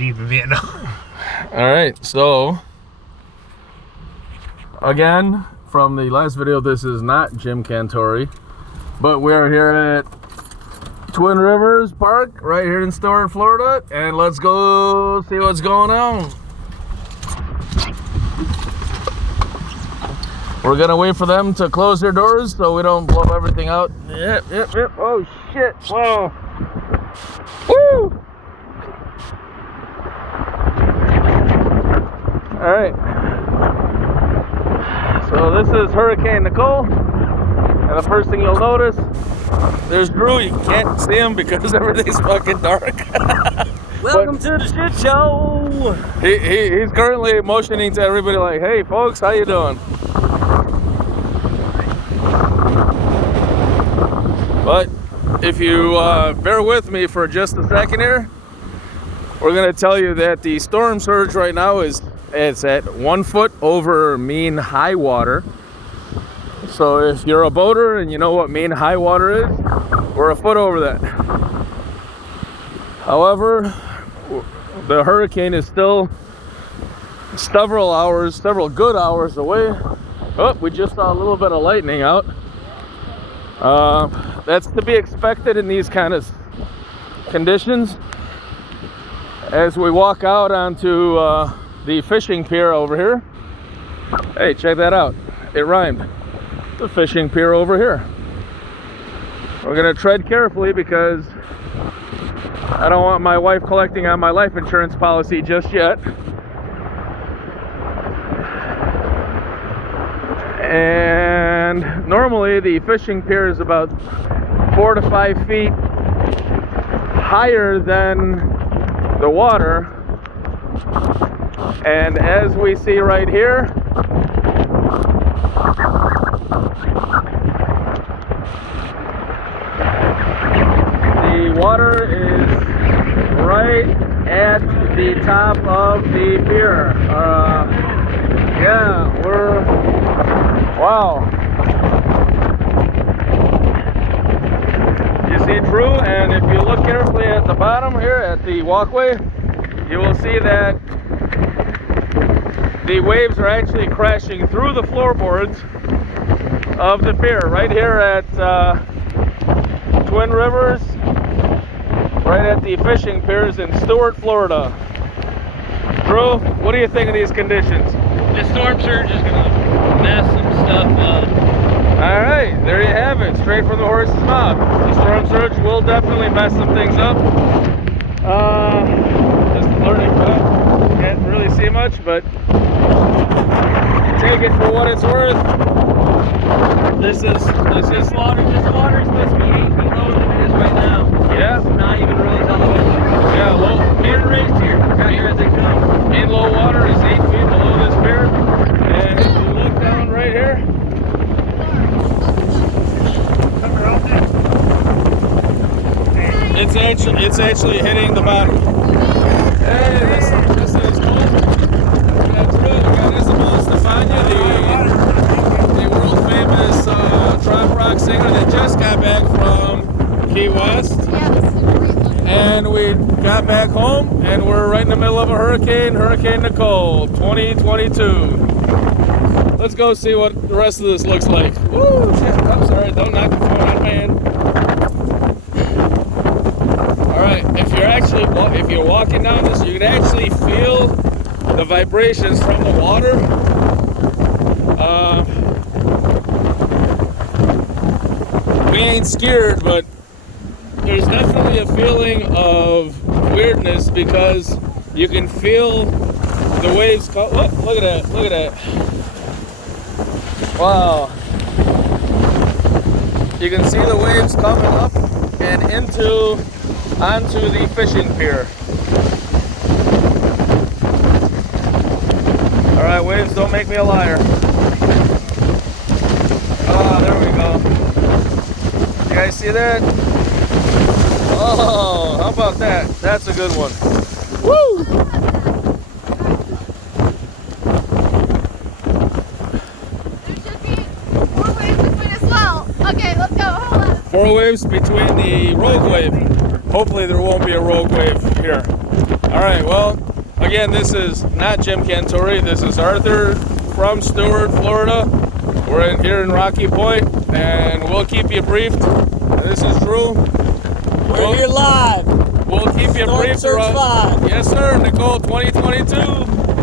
deep in Vietnam. All right, so again, from the last video, this is not Jim Cantori, but we're here at Twin Rivers Park right here in Stuart, Florida, and let's go see what's going on. We're gonna wait for them to close their doors so we don't blow everything out. Yep. Oh shit! Whoa! Woo! All right. So this is Hurricane Nicole, and the first thing you'll notice, there's Drew. You can't see him because everything's fucking dark. Welcome to the shit show. He's currently motioning to everybody like, "Hey, folks, how you doing?" But if you bear with me for just a second here, we're gonna tell you that the storm surge right now it's at 1 foot over mean high water. So if you're a boater and you know what mean high water is, we're a foot over that. However, the hurricane is still several good hours away. Oh, we just saw a little bit of lightning out. That's to be expected in these kind of conditions. As we walk out onto the fishing pier over here. Hey, check that out. It rhymed. The fishing pier over here. We're gonna tread carefully because I don't want my wife collecting on my life insurance policy just yet. And normally the fishing pier is about 4 to 5 feet higher than the water. And as we see right here, the water is right at the top of the pier. Yeah, wow. You see Drew, and if you look carefully at the bottom here at the walkway, you will see that the waves are actually crashing through the floorboards of the pier right here at Twin Rivers, right at the fishing piers in Stuart, Florida. Drew, what do you think of these conditions? The storm surge is gonna mess some stuff up. All right, there you have it, straight from the horse's mouth. The storm surge will definitely mess some things up. Just learning that. Can't really see much, but take it for what it's worth. This is Water is supposed to be 8 feet lower than it is right now. Yeah. It's not even really elevated. Yeah, low. Being raised here. Got here as they come. Mean low water is 8 feet below this pier, and if you look down right here, it's actually hitting the bottom. Hey, this is cool. We got Isabella, Stefania, the world famous trop rock singer that just got back from Key West. And we got back home, and we're right in the middle of a hurricane, Hurricane Nicole, 2022. Let's go see what the rest of this looks like. Woo, shit, I'm sorry, don't knock the phone out of my hand. All right, if you're walking down this, you can actually feel the vibrations from the water. We ain't scared, but there's definitely a feeling of weirdness because you can feel the waves look at that. Wow. You can see the waves coming up and onto the fishing pier. All right, waves, don't make me a liar. Ah, there we go. You guys see that? Oh, how about that? That's a good one. Woo! Okay, let's go. Hold on. 4 waves between the rogue wave. Hopefully there won't be a rogue wave here. All right, well, again, this is not Jim Cantore. This is Arthur from Stuart, Florida. We're here in Rocky Point, and we'll keep you briefed. This is true. We're here live. We'll keep you Storm briefed. Surge 5. Yes, sir. Nicole 2022.